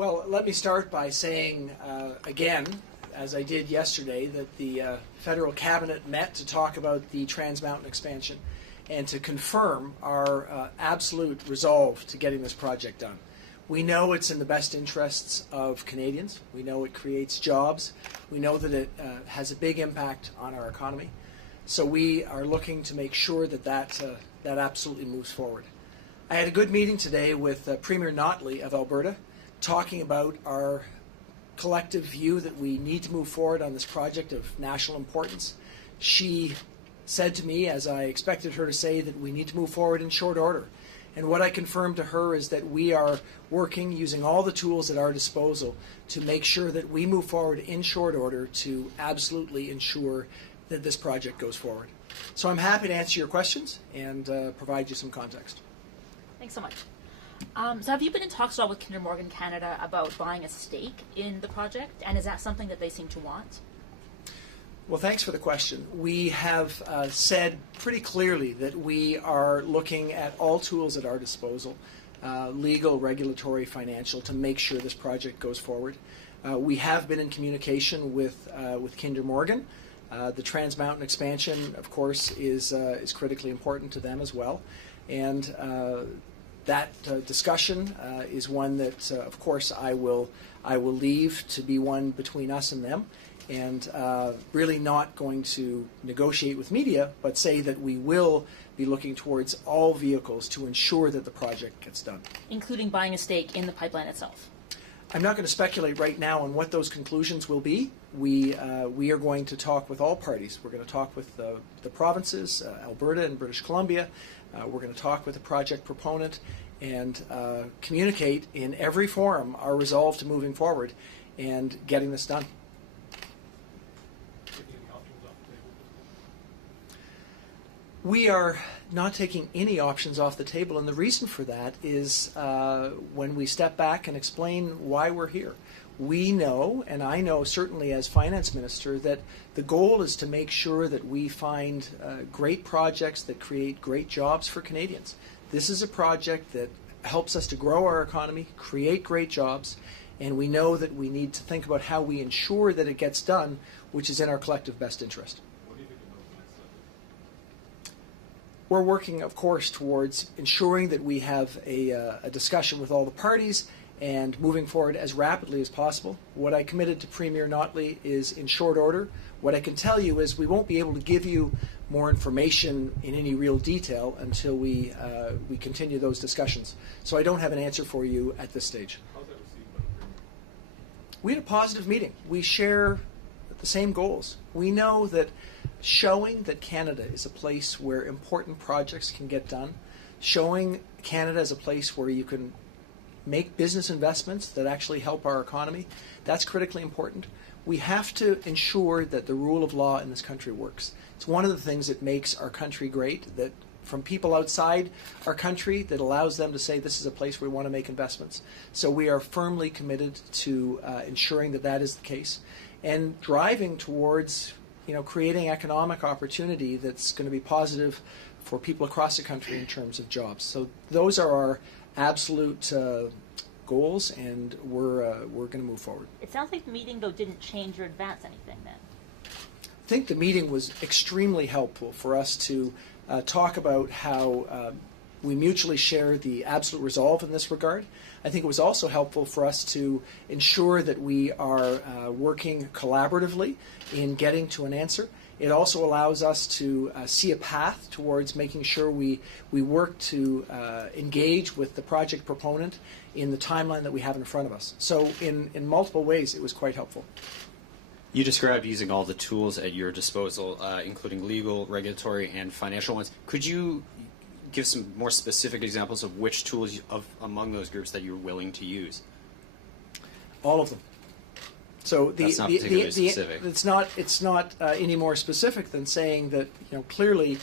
Well, let me start by saying again, as I did yesterday, that the federal cabinet met to talk about the Trans Mountain expansion and to confirm our absolute resolve to getting this project done. We know it's in the best interests of Canadians. We know it creates jobs. We know that it has a big impact on our economy. So we are looking to make sure that that absolutely moves forward. I had a good meeting today with Premier Notley of Alberta, talking about our collective view that we need to move forward on this project of national importance. She said to me, as I expected her to say, that we need to move forward in short order. And what I confirmed to her is that we are working using all the tools at our disposal to make sure that we move forward in short order to absolutely ensure that this project goes forward. So I'm happy to answer your questions and provide you some context. Thanks so much. So have you been in talks at all with Kinder Morgan Canada about buying a stake in the project, and is that something that they seem to want? Well, thanks for the question. We have said pretty clearly that we are looking at all tools at our disposal, legal, regulatory, financial, to make sure this project goes forward. We have been in communication with Kinder Morgan. The Trans Mountain expansion, of course, is critically important to them as well. And that discussion is one that, of course, I will leave to be one between us and them, and really not going to negotiate with media, but say that we will be looking towards all vehicles to ensure that the project gets done. Including buying a stake in the pipeline itself? I'm not going to speculate right now on what those conclusions will be. We are going to talk with all parties. We're going to talk with the provinces, Alberta and British Columbia. We're going to talk with the project proponent and communicate in every forum our resolve to moving forward and getting this done. We are not taking any options off the table, and the reason for that is when we step back and explain why we're here. We know, and I know certainly as Finance Minister, that the goal is to make sure that we find great projects that create great jobs for Canadians. This is a project that helps us to grow our economy, create great jobs, and we know that we need to think about how we ensure that it gets done, which is in our collective best interest. We're working, of course, towards ensuring that we have a discussion with all the parties and moving forward as rapidly as possible. What I committed to Premier Notley is in short order. What I can tell you is we won't be able to give you more information in any real detail until we continue those discussions. So I don't have an answer for you at this stage. How's that received by the Premier? We had a positive meeting. We share the same goals. We know that showing that Canada is a place where important projects can get done, showing Canada as a place where you can make business investments that actually help our economy, that's critically important. We have to ensure that the rule of law in this country works. It's one of the things that makes our country great, that from people outside our country, that allows them to say this is a place where we want to make investments. So we are firmly committed to ensuring that that is the case and driving towards creating economic opportunity that's going to be positive for people across the country in terms of jobs. So those are our absolute goals, and we're going to move forward. It sounds like the meeting, though, didn't change or advance anything then. I think the meeting was extremely helpful for us to talk about how we mutually share the absolute resolve in this regard. I think it was also helpful for us to ensure that we are working collaboratively in getting to an answer. It also allows us to see a path towards making sure we work to engage with the project proponent in the timeline that we have in front of us. So in multiple ways, it was quite helpful. You described using all the tools at your disposal, including legal, regulatory, and financial ones. Could you give some more specific examples of which tools among those groups that you're willing to use? All of them. So That's not particularly specific. It's not any more specific than saying that clearly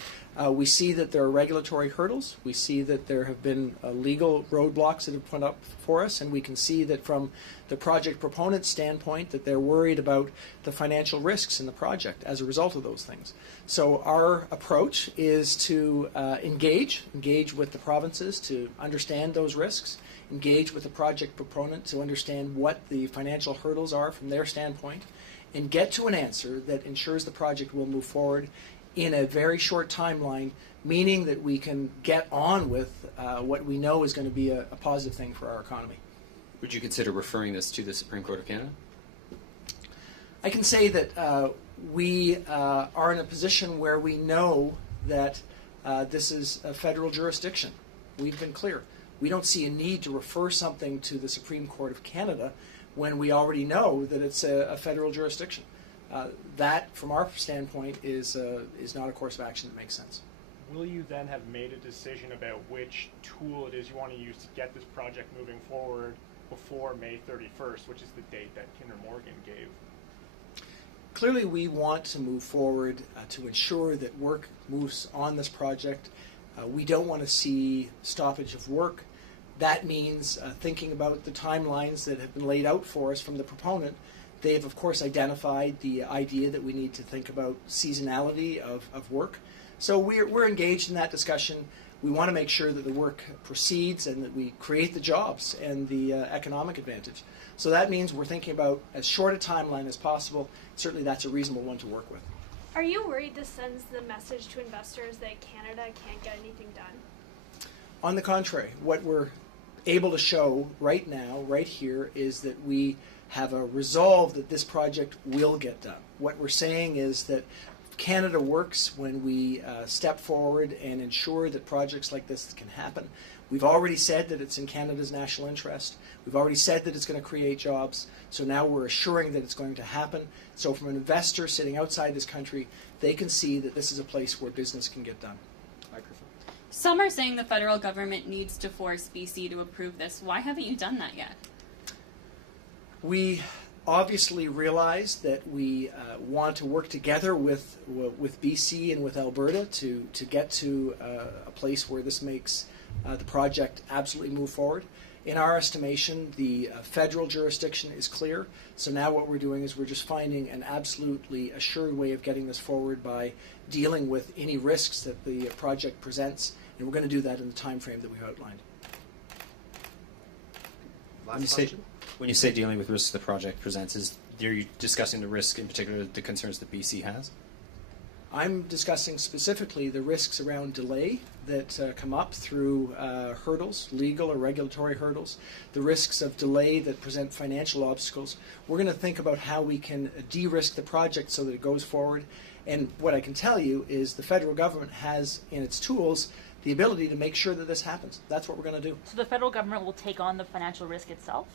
we see that there are regulatory hurdles. We see that there have been legal roadblocks that have put up for us, and we can see that from the project proponent's standpoint that they're worried about the financial risks in the project as a result of those things. So our approach is to engage with the provinces to understand those risks engage with the project proponent to understand what the financial hurdles are from their standpoint, and get to an answer that ensures the project will move forward in a very short timeline, meaning that we can get on with what we know is going to be a positive thing for our economy. Would you consider referring this to the Supreme Court of Canada? I can say that we are in a position where we know that this is a federal jurisdiction. We've been clear. We don't see a need to refer something to the Supreme Court of Canada when we already know that it's a federal jurisdiction. That, from our standpoint, is not a course of action that makes sense. Will you then have made a decision about which tool it is you want to use to get this project moving forward before May 31st, which is the date that Kinder Morgan gave? Clearly, we want to move forward to ensure that work moves on this project. We don't want to see stoppage of work. That means thinking about the timelines that have been laid out for us from the proponent. They've, of course, identified the idea that we need to think about seasonality of work. So we're engaged in that discussion. We want to make sure that the work proceeds and that we create the jobs and the economic advantage. So that means we're thinking about as short a timeline as possible. Certainly that's a reasonable one to work with. Are you worried this sends the message to investors that Canada can't get anything done? On the contrary, what we're able to show right now, right here, is that we have a resolve that this project will get done. What we're saying is that Canada works when we step forward and ensure that projects like this can happen. We've already said that it's in Canada's national interest. We've already said that it's going to create jobs. So now we're assuring that it's going to happen. So from an investor sitting outside this country, they can see that this is a place where business can get done. Microphone. Some are saying the federal government needs to force BC to approve this. Why haven't you done that yet? We obviously realize that we want to work together with BC and with Alberta to get to a place where this makes the project absolutely move forward. In our estimation, the federal jurisdiction is clear. So now what we're doing is we're just finding an absolutely assured way of getting this forward by dealing with any risks that the project presents, and we're going to do that in the time frame that we've outlined. When you say dealing with risks the project presents, are you discussing the risk, in particular the concerns that BC has? I'm discussing specifically the risks around delay that come up through hurdles, legal or regulatory hurdles, the risks of delay that present financial obstacles. We're going to think about how we can de-risk the project so that it goes forward. And what I can tell you is the federal government has in its tools the ability to make sure that this happens. That's what we're going to do. So the federal government will take on the financial risk itself?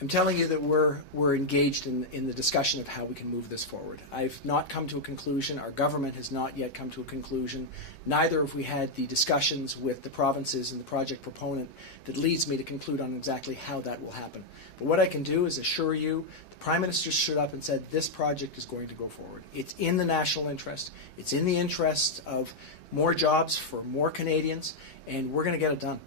I'm telling you that we're engaged in the discussion of how we can move this forward. I've not come to a conclusion. Our government has not yet come to a conclusion. Neither have we had the discussions with the provinces and the project proponent that leads me to conclude on exactly how that will happen. But what I can do is assure you, the Prime Minister stood up and said this project is going to go forward. It's in the national interest. It's in the interest of more jobs for more Canadians, and we're going to get it done.